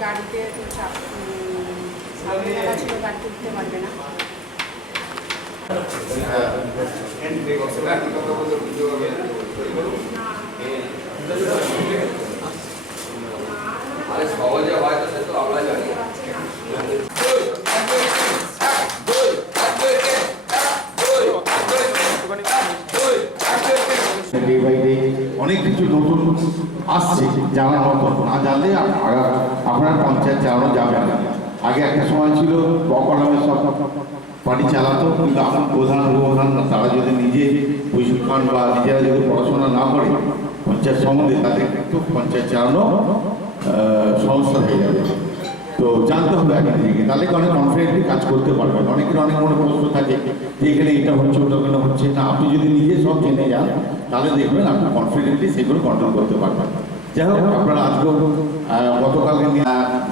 গাড়িতে সামনে যারা ছিল গাড়িতে উঠতে পারবে না সহজে হয় তো সে তো আমরা ডে বাই অনেক কিছু নতুন আসছে, জানার মতো। না জানলে আপনার পঞ্চায়েত চালানো যাবে না। আগে একটা সময় ছিল অকলামে সব পার্টি চালাতো, কিন্তু এখন প্রধান উপপ্রধান তারা যদি নিজে প্রশিক্ষণ বা নিজেরা যদি পড়াশোনা না করে, পঞ্চায়েত সম্বন্ধে তাদের কিন্তু পঞ্চায়েত চালানো সমস্যা হয়ে যাবে। তো জানতে হবে আগে থেকে তাহলে অনেক কনফিডেন্টলি কাজ করতে পারবেন। অনেকের অনেক মনে প্রশ্ন থাকে যে এখানে এটা হচ্ছে ওটা ওখানে হচ্ছে। না আপনি যদি নিজে সব জেনে যান তাহলে দেখবেন আপনি কনফিডেন্টলি সেগুলো কন্ট্রোল করতে পারবেন। যাই হোক আপনারা আজকেও আহ, গতকাল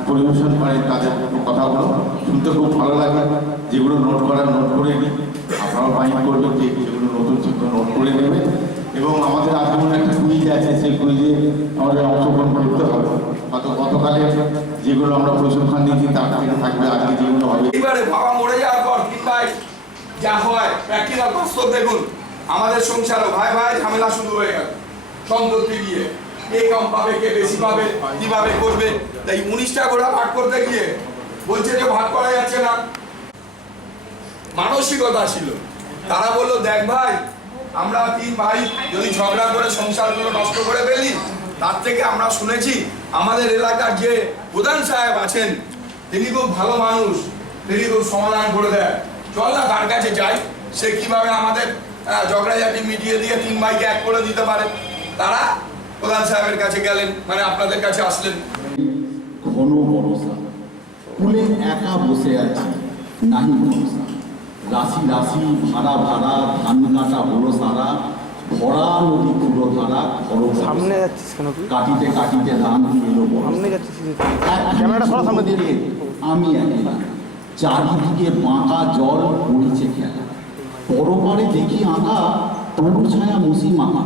পরিবেশন করেন তাদের কথাগুলো শুনতে খুব ভালো লাগে। যেগুলো নোট করার নোট করে নিই আপনারাও মাইন্ড করবেন যে যেগুলো নতুন সেগুলো নোট করে নেবেন। এবং আমাদের আজ যেমন একটা কুইজ আছে সেই কুইজে আমাদের অংশগ্রহণ করতে হবে। গতকালে যেগুলো আমরা প্রশিক্ষণ দিয়েছি, তার থেকে থাকবে আজকে যেগুলো হবে। এবারে বাবা মরে যাওয়ার পর যা হয় প্র্যাকটিক্যাল দেখুন। আমাদের ভাই ভাই ঝামেলা শুরু হয়ে গেল। সম্পত্তি নিয়ে। কে কম পাবে, কে বেশি পাবে, কীভাবে করবে? তাই উনিশটা ভাগ করতে গিয়ে বলছে যে ভাগ করা যাচ্ছে না। মানসিকতা ছিল। তারা বলল, দেখ ভাই, আমরা তিন ভাই যদি ঝগড়া করে সংসারগুলো নষ্ট করে ফেলি তার থেকে আমরা শুনেছি আমাদের এলাকার যে প্রধান সাহেব আছেন, তিনি খুব ভালো মানুষ, তিনি খুব সমাধান করে দেয়। চল না তার কাছে যাই, সে কীভাবে আমাদের ঝগড়াঝাটি মিটিয়ে দিয়ে তিন ভাইকে এক করে দিতে পারে? তারা প্রধান সাহেবের কাছে গেলেন মানে আপনাদের কাছে আসলেন। ঘন বরসা কুলে একা বসে আছি, নাহি ভরসা। রাশি রাশি, ভাড়া ভাড়া, ধান কাটা হলো সারা ভরা নদী পুরো ধারা সামনে যাচ্ছিস কেন তুই? কাটিতে কাটিতে ধান বরসা। সামনে যাচ্ছিস ক্যামেরাটা সরা সামনে দিয়ে আমি একলা চারিদিকে বাঁকা জল পড়িছে খেলা। পরপারে দেখি আঁকা তরু ছায়া মুসি মামা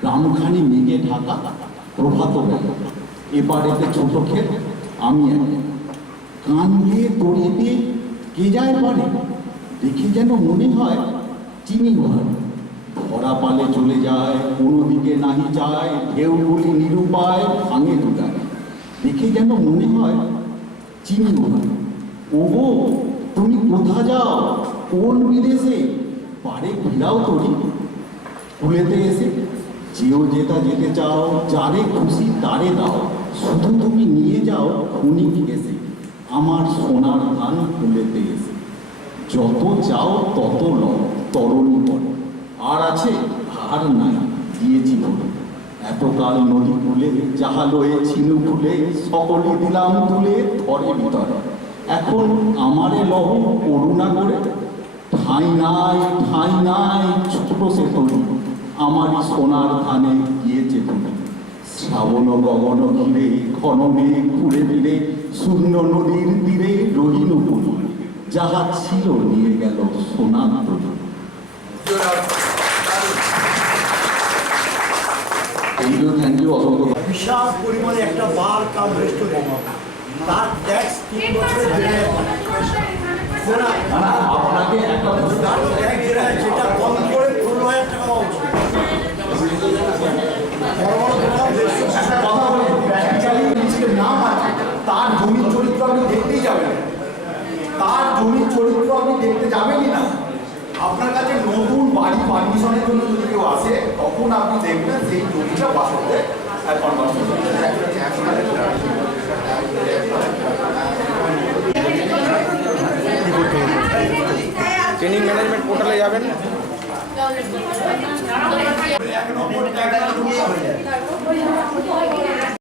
গ্রামখানি মেঘে ঢাকা। প্রভাত এপারেতে ছোট ক্ষেত। আমি কান দিয়ে তড়িতে কে যায় পারে? দেখে যেন মনে হয় চিনি ঘর চলে যায়, কোনো দিকে নাহি যায় ঢেউগুলি নিরুপায় ভাঙে দুটায় দেখে যেন মনে হয় চিনি ঘর ওগো, তুমি কোথা যাও? কোন বিদেশে? পারে ফিরাও তরি কুলেতে এসে যেও যেটা যেতে চাও, যারে খুশি তারে দাও। শুধু তুমি নিয়ে যাও ক্ষণিক এসে আমার সোনার ধান কুলেতে এসে। যত চাও তত লও, তরণী বল। আর আছে আর নাই দিয়েছি এতকাল নদী কুলে, যাহা লয়ে ছিনু ফুলে সকলে দিলাম তুলে ধরে ভিতরে। এখন আমারে লহ করুণা করে। ঠাঁই নাই ঠাঁই নাই ছোট সে তরি আমারই সোনার ধানে গিয়েছে তুমি শ্রাবণ গগন ঘিরে ঘন মেঘ ঘুরে ফিরে, শূন্য নদীর তীরে পুরী যাহা ছিল নিয়ে গেল সোনার তরি থ্যাংক ইউ থ্যাংক ইউ অসংখ্য বিশাল পরিমাণে একটা বার কাম রেস্টুরেন্ট তার ট্যাক্স তিন বছরে বেড়ে না, না, আপনাকে একটা যেটা যেটা কম করে পনেরো হাজার টাকা হওয়া উচিত। নাম আছে তার জমির চরিত্র আপনি দেখতেই যাবেন। তার জমির চরিত্র আপনি দেখতে যাবেনই না। আপনার কাছে নতুন বাড়ি পারমিশনের জন্য যদি কেউ আসে তখন আপনি দেখবেন সেই জমিটা বাসতে ট্রেনিং ম্যানেজমেন্ট পোর্টালে যাবেন। এক নম্বর ট্যাক্স